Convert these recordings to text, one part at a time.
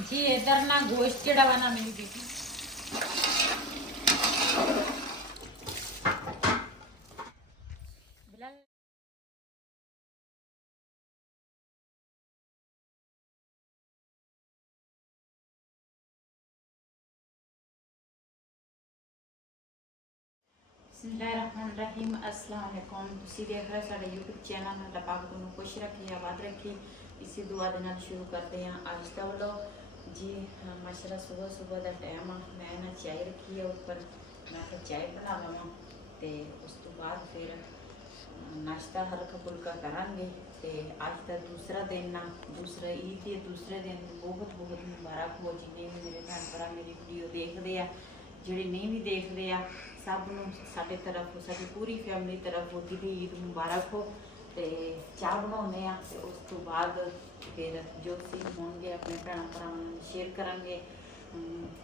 जी इधर ना गोश्त जड़ा वा ना मेरी बेटी बिलाल बिस्मिल्लाहिर्रहमानिर्रहीम अस्सलाम वालेकुम। ਤੁਸੀਂ ਦੇਖ ਰਹੇ ਸਾਡੇ YouTube ਚੈਨਲ ਅੱਲਾਹ ਪਾਕ ਤੁਹਾਨੂੰ ਖੁਸ਼ ਰੱਖੇ ਆਬਾਦ ਰੱਖੇ। ਇਸੇ ਦੁਆ ਦੇ ਨਾਲ ਸ਼ੁਰੂ ਕਰਦੇ ਹਾਂ ਅੱਜ ਦਾ ਵਲੋਗ। ਜੀ ਮਾਸ਼ਾਅੱਲਾ ਸਵੇਰ ਦਾ ਟਾਈਮ ਆ, ਮੈਂ ਨਾ ਚਾय ਰੱਖੀ ਹੈ ਉੱਪਰ, ਮੈਂ ਕਿਹਾ ਚਾय ਬਣਾ ਲਵਾਂ ਤੇ ਉਸ ਤੋਂ ਬਾਅਦ ਫਿਰ ਨਾਸ਼ਤਾ ਹਲਕਾ ਫੁਲਕਾ ਕਰਾਂਗੇ। ਤੇ ਅੱਜ ਦਾ ਦੂਸਰਾ ਦਿਨ ਨਾ ਦੂਸਰਾ ਈਦ ਦੇ ਦੂਸਰੇ ਦਿਨ ਬਹੁਤ ਬਹੁਤ ਮੁਬਾਰਕ ਹੋ। ਜਿੰਨੇ ਵੀ ਮੇਰੇ ਭੈਣ ਭਰਾ ਮੇਰੀ ਵੀਡੀਓ ਦੇਖਦੇ ਆ, ਜਿਹੜੇ ਨਹੀਂ ਵੀ ਦੇਖਦੇ ਆ, ਸਭ ਨੂੰ ਸਾਡੇ ਤਰਫ ਸਾਡੀ ਪੂਰੀ ਫੈਮਿਲੀ ਤਰਫ ਹੋਦੀ ਦੀ ਈਦ ਮੁਬਾਰਕ ਹੋ। ਤੇ ਚਾਹ ਬਣਾਉਂਦੇ ਆ ਤੇ ਉਸ ਤੋਂ ਬਾਅਦ ਫਿਰ ਜੋ ਅਸੀਂ ਹੋਣਗੇ ਆਪਣੇ ਭੈਣਾਂ ਭਰਾਵਾਂ ਨਾਲ ਸ਼ੇਅਰ ਕਰਾਂਗੇ।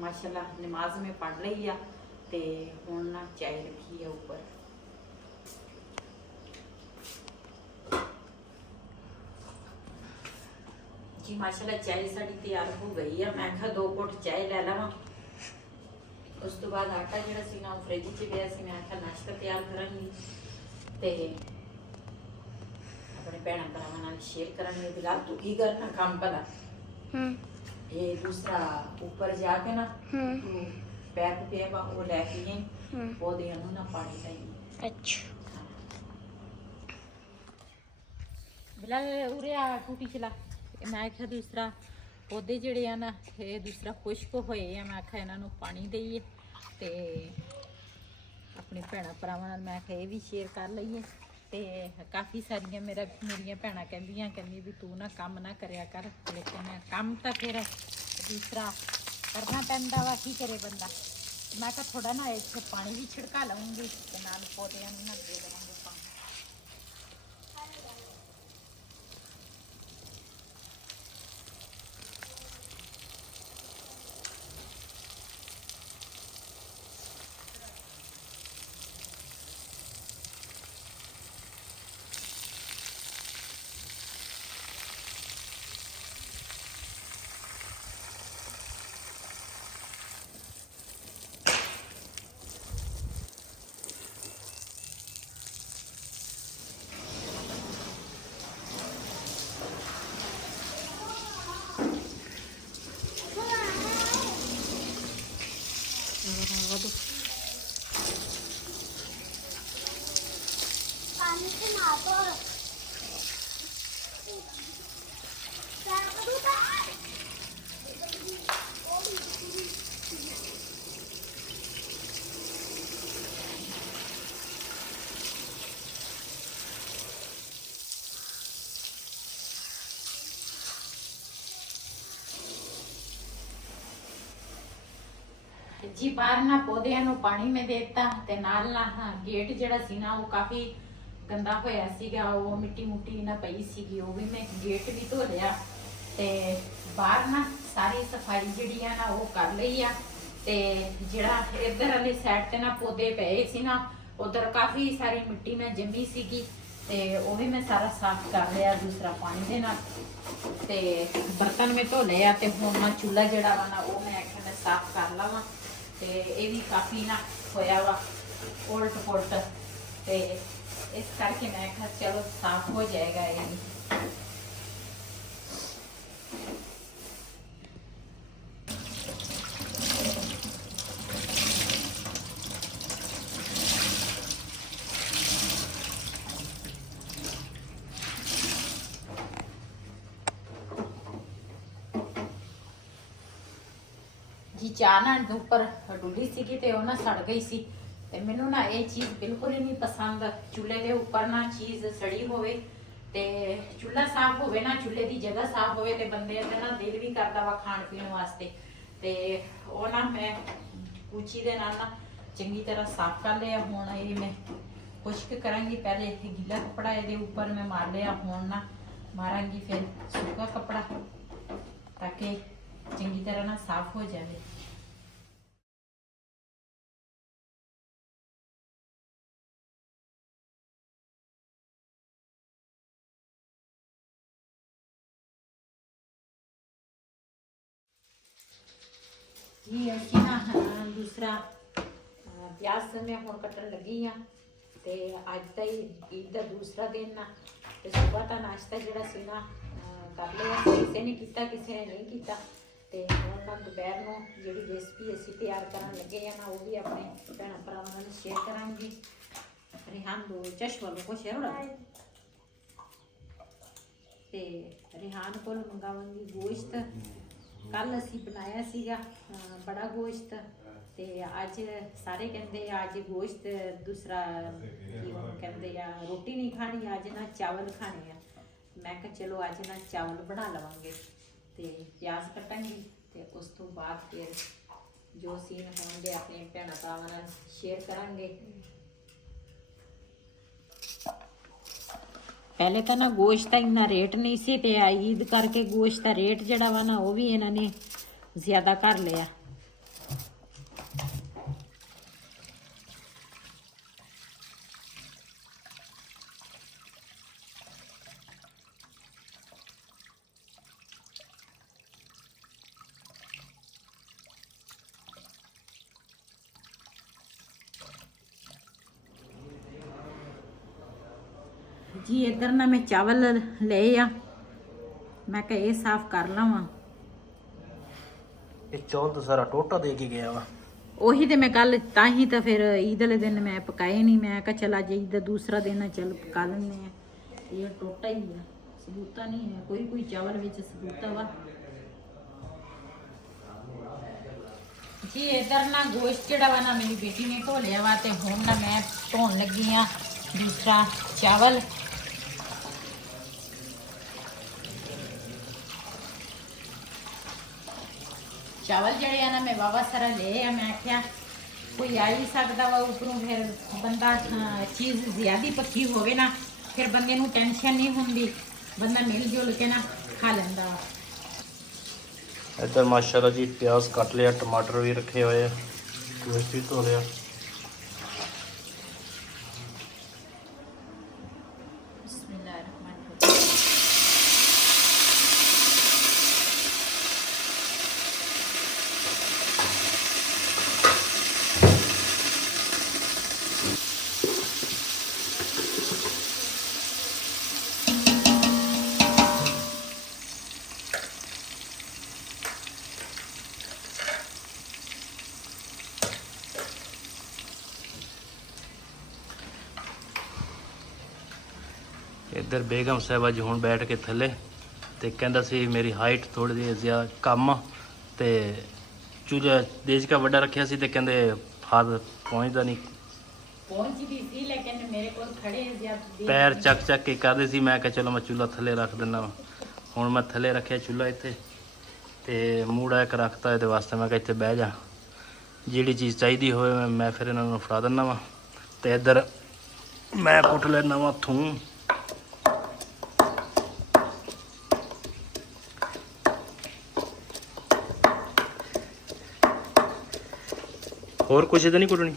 ਮਾਸ਼ਾਅੱਲਾ ਨਮਾਜ਼ ਮੈਂ ਪੜ੍ਹ ਲਈ ਆ ਤੇ ਹੁਣ ਨਾ ਚਾय ਰੱਖੀ ਆ ਉੱਪਰ। जी माशाल्लाह चाय साड़ी तैयार हो गई है। मैं कहा 2 घुट चाय ले लवां। उस तो बाद आटा जिहड़ा सी ना फ्रिज च पिया सी, मैं कहा नाश्ता तैयार करांगी ते अपने भैणां भरावां नाल शेयर करांगे। बिलाल तू की करना काम भला? ये दूसरा ऊपर जाके ना तू पैप पे वा वो लेके आई पौधे ना पानी चाहिए। अच्छा बिलाल उरे आ टूटी चला। मैं आख्या दूसरा पौधे ਜਿਹੜੇ ਆ ਨਾ ਇਹ ਦੂਸਰਾ ਖੁਸ਼ਕ ਹੋਏ ਆ, ਮੈਂ ਆਖਿਆ ਇਹਨਾਂ ਨੂੰ ਪਾਣੀ ਦੇਈਏ ਤੇ ਆਪਣੇ ਭੈਣਾਂ ਭਰਾਵਾਂ ਨਾਲ ਮੈਂ ਆਖਿਆ ਇਹ ਵੀ ਸ਼ੇਅਰ ਕਰ ਲਈਏ। ਤੇ ਕਾਫੀ ਸਾਰੀਆਂ ਮੇਰੀਆਂ ਭੈਣਾਂ ਕਹਿੰਦੀ ਵੀ ਤੂੰ ਨਾ ਕੰਮ ਨਾ ਕਰਿਆ ਕਰ, ਲੇਕਿਨ ਕੰਮ ਤਾਂ ਫਿਰ ਦੂਸਰਾ ਕਰਨਾ ਪੈਂਦਾ ਵਾ, ਕੀ ਕਰੇ ਬੰਦਾ। ਮੈਂ ਕਿਹਾ ਥੋੜਾ ਨਾ ਇੱਥੇ ਪਾਣੀ ਵੀ ਛਿੜਕਾ ਲਵਾਂਗੀ ਤੇ ਨਾਲ ਪੌਦਿਆਂ ਨੂੰ ਨਾ ਦੇ ਦੇਵਾਂਗੇ ਪਾਣੀ। जी बाहर ना पौधਿਆਂ ਨੂੰ ਪਾਣੀ ਮੈਂ ਦੇਤਾ ਤੇ ਨਾਲ ਨਾ ਗੇਟ ਜਿਹੜਾ ਸੀ ਨਾ ਉਹ ਕਾਫੀ ਗੰਦਾ ਹੋਇਆ ਸੀਗਾ, ਉਹ ਮਿੱਟੀ ਮੁੱਟੀ ਨਾ ਪਈ ਸੀਗੀ, ਉਹ ਵੀ ਮੈਂ ਗੇਟ ਵੀ ਧੋ ਲਿਆ ਤੇ ਬਾਹਰ ਨਾ ਸਾਰੀ ਸਫਾਈ ਜਿਹੜੀ ਆ ਨਾ ਉਹ ਕਰ ਲਈ ਆ। ਤੇ ਜਿਹੜਾ ਇੱਧਰ ਵਾਲੀ ਸਾਈਡ ਤੇ ਨਾ ਪੌਦੇ ਪਏ ਸੀ ਨਾ, ਉਧਰ ਕਾਫੀ ਸਾਰੀ ਮਿੱਟੀ ਨਾ ਜੰਮੀ ਸੀਗੀ ਤੇ ਉਹ ਵੀ ਮੈਂ ਸਾਰਾ ਸਾਫ਼ ਕਰ ਲਿਆ ਦੂਸਰਾ ਪਾਣੀ ਦੇ ਨਾਲ। ਤੇ ਬਰਤਨ ਮੈਂ ਧੋ ਲਿਆ ਤੇ ਹੁਣ ਨਾ ਚੁੱਲ੍ਹਾ ਜਿਹੜਾ ਵਾ ਨਾ ਉਹ ਮੈਂ ਆਖਿਆ ਸਾਫ਼ ਕਰ ਲਵਾਂ। ਤੇ ਇਹ ਵੀ ਕਾਫੀ ਨਾ ਹੋਇਆ ਵਾ ਉਲਟ ਪੁਲਟ, ਤੇ ਇਸ ਕਰਕੇ ਮੈਂ ਕਿਹਾ ਚਲੋ ਸਾਫ਼ ਹੋ ਜਾਏਗਾ ਇਹ ਵੀ। जी चाह ना ऊपर डुली सी ते वो ना सड़ गई सी ते मैनू ना ये चीज़ बिल्कुल ही नहीं पसंद। चूल्हे के उपर ना चीज़ सड़ी होवे ते चूल्हा साफ होवे ना, चूल्हे की जगह साफ होवे ते बंदे दा ना दिल भी करता वा खाण पीण वास्ते। ते वो ना मैं कूची दे नाल ना चंगी तरह साफ कर लिया। हुण ये मैं खुश्क करांगी, पहले गीला कपड़ा ये उपर मैं मार लिया, हुण ना मारांगी फिर सूखा कपड़ा ताकि चंगी तरह ना साफ हो जाए। ਜੀ ਅਸੀਂ ਨਾ ਦੂਸਰਾ ਪਿਆਜ਼ ਮੈਂ ਹੁਣ ਕੱਟਣ ਲੱਗੀ ਆ। ਤੇ ਅੱਜ ਤਾਂ ਈਦ ਦਾ ਦੂਸਰਾ ਦਿਨ ਆ ਤੇ ਸਵੇਰ ਦਾ ਨਾਸ਼ਤਾ ਜਿਹੜਾ ਸੀ ਨਾ ਕਰ ਲਿਆ। ਕਿਸੇ ਨੇ ਕੀਤਾ, ਕਿਸੇ ਨੇ ਨਹੀਂ ਕੀਤਾ। ਤੇ ਹੁਣ ਨਾ ਦੁਪਹਿਰ ਨੂੰ ਜਿਹੜੀ ਰੈਸਪੀ ਅਸੀਂ ਤਿਆਰ ਕਰਨ ਲੱਗੇ ਆ ਨਾ, ਉਹ ਵੀ ਆਪਣੇ ਭੈਣਾਂ ਭਰਾਵਾਂ ਨਾਲ ਸ਼ੇਅਰ ਕਰਾਂਗੇ। ਰਿਹਾਨ ਦੋ ਚਸ਼ ਵਾਲੋ ਕੋ ਸ਼ੇਅਰ ਹੋਣਾ ਤੇ ਰਿਹਾਨ ਕੋਲ ਮੰਗਾਵਾਂਗੀ ਗੋਸ਼ਤ। ਕੱਲ ਅਸੀਂ ਬਣਾਇਆ ਸੀਗਾ ਬੜਾ ਗੋਸ਼ਤ ਤੇ ਅੱਜ ਸਾਰੇ ਕਹਿੰਦੇ ਅੱਜ ਗੋਸ਼ਤ ਦੂਸਰਾ ਕੀ ਕਹਿੰਦੇ ਆ ਰੋਟੀ ਨਹੀਂ ਖਾਣੀ, ਅੱਜ ਨਾ ਚਾਵਲ ਖਾਣੇ ਆ। ਮੈਂ ਕਿਹਾ ਚਲੋ ਅੱਜ ਨਾ ਚਾਵਲ ਬਣਾ ਲਵਾਂਗੇ ਤੇ ਪਿਆਜ਼ ਕੱਟਾਂਗੀ ਤੇ ਉਸ ਤੋਂ ਬਾਅਦ ਫਿਰ ਜੋ ਸੀਨ ਹੋਣਗੇ ਆਪਣੇ ਭੈਣਾਂ ਭਰਾਵਾਂ ਨਾਲ ਸ਼ੇਅਰ ਕਰਾਂਗੇ। ਪਹਿਲੇ ਤਾਂ ਨਾ ਗੋਸ਼ਤ ਦਾ ਇੰਨਾ ਰੇਟ ਨਹੀਂ ਸੀ ਤੇ ਈਦ ਕਰਕੇ ਗੋਸ਼ਤ ਦਾ ਰੇਟ ਜਿਹੜਾ ਵਾ ਨਾ ਉਹ ਵੀ ਇਹਨਾਂ ਨੇ ਜ਼ਿਆਦਾ ਕਰ ਲਿਆ। जी इधर ना मैं चावल ले आ, मैं कहा ये साफ कर लवां। ਇਹ ਚੌਲ ਤਾਂ ਸਾਰਾ ਟੋਟਾ ਦੇ ਕੇ ਗਿਆ ਵਾ। ਉਹੀ ਤੇ ਮੈਂ ਕੱਲ ਤਾਂ ਹੀ ਤਾਂ ਫਿਰ ਈਦ ਵਾਲੇ ਦਿਨ ਮੈਂ ਪਕਾਏ ਨਹੀਂ। ਮੈਂ ਕਿਹਾ ਚਲ ਅੱਜ ਈਦ ਦਾ ਦੂਸਰਾ ਦਿਨ ਆ, ਚੱਲ ਪਕਾ ਲੈਂਦੇ ਆ। ਇਹ ਟੋਟਾ ਹੀ ਆ, ਸਬੂਤਾ ਨਹੀਂ ਹੈ। ਕੋਈ ਕੋਈ ਚਾਵਲ ਵਿੱਚ ਸਬੂਤਾ ਵਾ ਜੀ। ਇਧਰ ਨਾ ਗੋਸ਼ਤ ਜਿਹੜਾ ਵਾ ਨਾ ਮੇਰੀ ਬੇਟੀ ਨੇ ਧੋ ਲਿਆ ਵਾ ਤੇ ਹੁਣ ਨਾ ਮੈਂ ਧੋਣ ਲੱਗੀ ਆ ਦੂਸਰਾ ਚਾਵਲ। ਚਾਵਲ ਜਿਹੜੇ ਆ ਨਾ ਮੈਂ ਵਾਵਾ ਸਾਰਾ ਲਏ ਆ। ਮੈਂ ਆਖਿਆ ਕੋਈ ਆ ਹੀ ਸਕਦਾ ਵਾ ਉੱਪਰੋਂ, ਫਿਰ ਬੰਦਾ ਚੀਜ਼ ਜ਼ਿਆਦੀ ਪੱਕੀ ਹੋਵੇ ਨਾ ਫਿਰ ਬੰਦੇ ਨੂੰ ਟੈਨਸ਼ਨ ਨਹੀਂ ਹੁੰਦੀ, ਬੰਦਾ ਮਿਲ ਜੁਲ ਕੇ ਨਾ ਖਾ ਲੈਂਦਾ ਵਾ। ਇੱਧਰ ਮਾਸ਼ਾਅੱਲਾ ਜੀ ਪਿਆਜ਼ ਕੱਟ ਲਿਆ, ਟਮਾਟਰ ਵੀ ਰੱਖੇ ਹੋਏ ਆ, ਗੋਸ਼ਤ ਵੀ ਧੋ ਲਿਆ। ਇੱਧਰ ਬੇਗਮ ਸਾਹਿਬਾ ਜੀ ਹੁਣ ਬੈਠ ਕੇ ਥੱਲੇ ਤੇ ਕਹਿੰਦਾ ਸੀ ਮੇਰੀ ਹਾਈਟ ਥੋੜੀ ਜਿਹੀ ਜ਼ਿਆਦਾ ਕਮ ਤੇ ਚੂਜਾ ਦੇਸ਼ ਦਾ ਵੱਡਾ ਰੱਖਿਆ ਸੀ ਤੇ ਕਹਿੰਦੇ ਹੱਥ ਪਹੁੰਚਦਾ ਨਹੀਂ, ਪਹੁੰਚਦੀ ਸੀ ਲੇਕਿਨ ਮੇਰੇ ਕੋਲ ਖੜੇ ਜ਼ਿਆਦਾ ਪੈਰ ਚੱਕ ਚੱਕ ਕੇ ਕਰਦੇ ਸੀ। ਮੈਂ ਕਿਹਾ ਚਲੋ ਮੈਂ ਚੁੱਲ੍ਹਾ ਥੱਲੇ ਰੱਖ ਦਿੰਦਾ ਵਾ। ਹੁਣ ਮੈਂ ਥੱਲੇ ਰੱਖਿਆ ਚੁੱਲ੍ਹਾ ਇੱਥੇ ਤੇ ਮੂੜਾ ਇੱਕ ਰੱਖਤਾ ਇਹਦੇ ਵਾਸਤੇ। ਮੈਂ ਕਿਹਾ ਇੱਥੇ ਬਹਿ ਜਾ, ਜਿਹੜੀ ਚੀਜ਼ ਚਾਹੀਦੀ ਹੋਵੇ ਮੈਂ ਫਿਰ ਇਹਨਾਂ ਨੂੰ ਫੜਾ ਦਿੰਦਾ ਵਾ। ਤੇ ਇੱਧਰ ਮੈਂ ਕੁੱਟ ਲੈਣਾ ਵਾ ਥੂਮ। ਹੋਰ ਕੁਛ ਤਾਂ ਨਹੀਂ ਕੁੱਟਣੀ?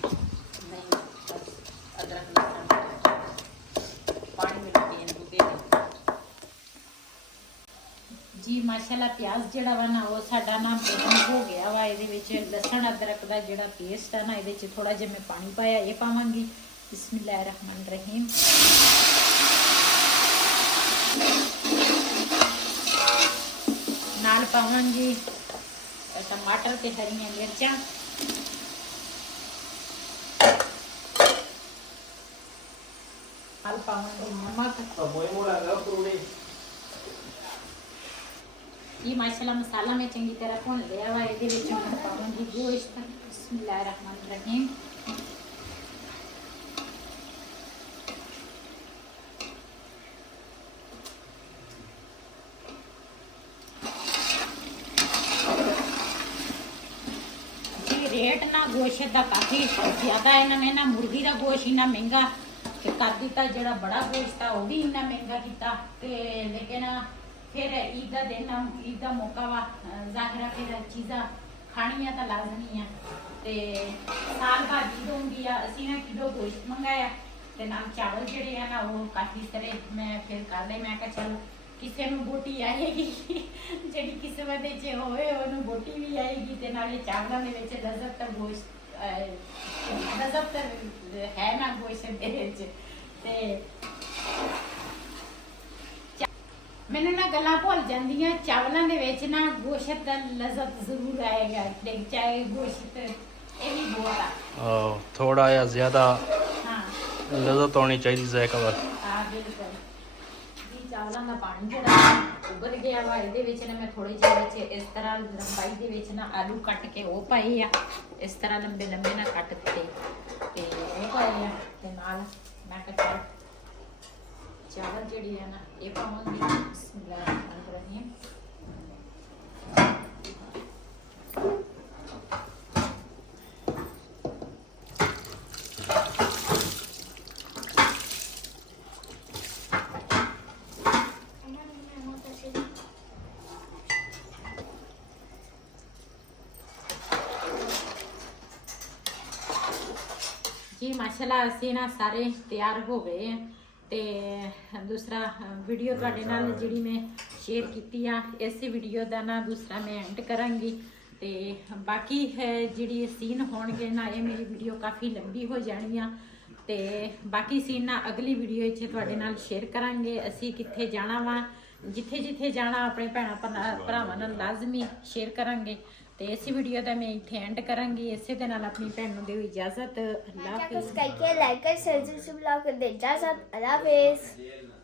ਜੀ ਮਾਸ਼ਾਅੱਲਾ ਪਿਆਜ਼ ਜਿਹੜਾ ਵਾ ਨਾ ਉਹ ਸਾਡਾ ਨਾ ਬਰਾਊਨ ਹੋ ਗਿਆ ਵਾ। ਇਹਦੇ ਵਿੱਚ ਲਸਣ ਅਦਰਕ ਦਾ ਜਿਹੜਾ ਪੇਸਟ ਆ ਨਾ ਇਹਦੇ 'ਚ ਥੋੜਾ ਜਿਹਾ ਮੈਂ ਪਾਣੀ ਪਾਇਆ, ਇਹ ਪਾਵਾਂਗੀ। ਬਿਸਮਿल्लाह रहमान रहीम। ਨਾਲ ਪਾਵਾਂਗੀ ਟਮਾਟਰ ਤੇ ਹਰੀਆਂ ਮਿਰਚਾਂ। ਨਾਲ ਪਾਵਾਂਗੀ ਨਮਕ। ये माशाल्लाह मसाला में चंगी तरह भुन लिया वा। ये पावांगी गोश्त। बिस्मिल्लाह रहमान रहीम। जी रेट ना गोश्त का काफ़ी ज़्यादा इन्होंने ना मुर्गी का गोश्त इन्ना महंगा कर दिता, जो बड़ा गोश्त था वह भी इन्ना महंगा किया। लेकिन फिर ईद का दिन, ईद का मौका वा, जाहिर फिर चीज़ा खानिया तो लाजमी है। तो साल बाद ईद होंगी आ, असी ना किलो गोश्त मंगाया तो नाल चावल जोड़े है ना वो काफ़ी तरह मैं फिर कर ले। मैं चल ਕਿਸੇ ਨੂੰ ਬੋਟੀ ਆਏਗੀ, ਜਿਹੜੀ ਕਿਸਮਤ ਵਿੱਚ ਹੋਵੇ ਉਹਨੂੰ ਬੋਟੀ ਵੀ ਆਏਗੀ ਤੇ ਨਾਲੇ ਚਾਵਲਾਂ ਦੇ ਵਿੱਚ ਲਜ਼ਤ ਗੋਸ਼ਤ ਲਜ਼ਤ ਹੈ ਨਾ ਗੋਸ਼ਤ ਦੇ ਵਿੱਚ। ਤੇ ਮੈਨੂੰ ਨਾ ਗੱਲਾਂ ਭੁੱਲ ਜਾਂਦੀਆਂ, ਚਾਵਲਾਂ ਦੇ ਵਿੱਚ ਨਾ ਗੋਸ਼ਤ ਦਾ ਲਜ਼ਤ ਜ਼ਰੂਰ ਆਏਗਾ, ਤੇ ਚਾਹੇ ਗੋਸ਼ਤ ਇਹ ਵੀ ਬਹੁਤ ਆ ਥੋੜਾ ਜਿਹਾ ਜ਼ਿਆਦਾ ਹਾਂ ਲਜ਼ਤ ਆਉਣੀ ਚਾਹੀਦੀ ਜ਼ਾਇਕਾ ਬਸ। ਆ ਬਿਲਕੁਲ ਜੀ। ਚਾਵਲਾਂ ਦਾ ਪਾਣੀ ਜਿਹੜਾ ਉਬਲ ਗਿਆ ਵਾ, ਇਹਦੇ ਵਿੱਚ ਨਾ ਮੈਂ ਥੋੜੇ ਜਿਹੇ ਵਿੱਚ ਇਸ ਤਰ੍ਹਾਂ ਲੰਬਾਈ ਦੇ ਵਿੱਚ ਨਾ ਆਲੂ ਕੱਟ ਕੇ ਉਹ ਪਾਏ ਆ, ਇਸ ਤਰ੍ਹਾਂ ਲੰਬੇ ਲੰਬੇ ਨਾ ਕੱਟ ਦਿੱਤੇ ਤੇ ਉਹ ਪਾਏ ਆ, ਤੇ ਨਾਲ ਮੈਂ ਕਿਹਾ ਚਾਵਲ ਜਿਹੜੀ ਹੈ ਨਾ ਇਹ ਪਾਵਾਂਗੀ। ਬਿਸਮਿਲ੍ਲਾਹਿਰ ਰਹਿਮਾਨਿਰ ਰਹੀਮ। जी माशाल्लाह ਅਸੀਂ ਨਾ ਸਾਰੇ ਤਿਆਰ ਹੋ ਗਏ ਆ ਤੇ ਦੂਸਰਾ ਵੀਡੀਓ ਤੁਹਾਡੇ ਨਾਲ ਜਿਹੜੀ ਮੈਂ ਸ਼ੇਅਰ ਕੀਤੀ ਆ, ਇਸੇ ਵੀਡੀਓ ਦਾ ਨਾ ਦੂਸਰਾ ਮੈਂ ਐਂਡ ਕਰਾਂਗੀ ਤੇ ਬਾਕੀ ਜਿਹੜੀ ਸੀਨ ਹੋਣਗੇ ਨਾ ਇਹ ਮੇਰੀ ਵੀਡੀਓ ਕਾਫੀ ਲੰਬੀ ਹੋ ਜਾਣੀ ਆ ਤੇ ਬਾਕੀ ਸੀਨ ਨਾ ਅਗਲੀ ਵੀਡੀਓ ਵਿੱਚ ਤੁਹਾਡੇ ਨਾਲ ਸ਼ੇਅਰ ਕਰਾਂਗੇ। ਅਸੀਂ ਕਿੱਥੇ ਜਾਣਾ ਵਾ, ਜਿੱਥੇ ਜਿੱਥੇ ਜਾਣਾ ਆਪਣੇ ਭਰਾਵਾਂ ਨਾਲ ਲਾਜ਼ਮੀ ਸ਼ੇਅਰ ਕਰਾਂਗੇ ਤੇ ਇਸ ਵੀਡੀਓ ਦਾ ਮੈਂ ਇੱਥੇ ਐਂਡ ਕਰਾਂਗੀ। ਇਸੇ ਦੇ ਨਾਲ ਆਪਣੀ ਭੈਣ ਨੂੰ ਦਿਓ ਇਜਾਜ਼ਤ। ਅੱਲਾਹ ਹਾਫਿਜ਼। लाइक कर शेयर जरूर से ब्लॉग कर दे इजाजत। अल्लाह हाफिज।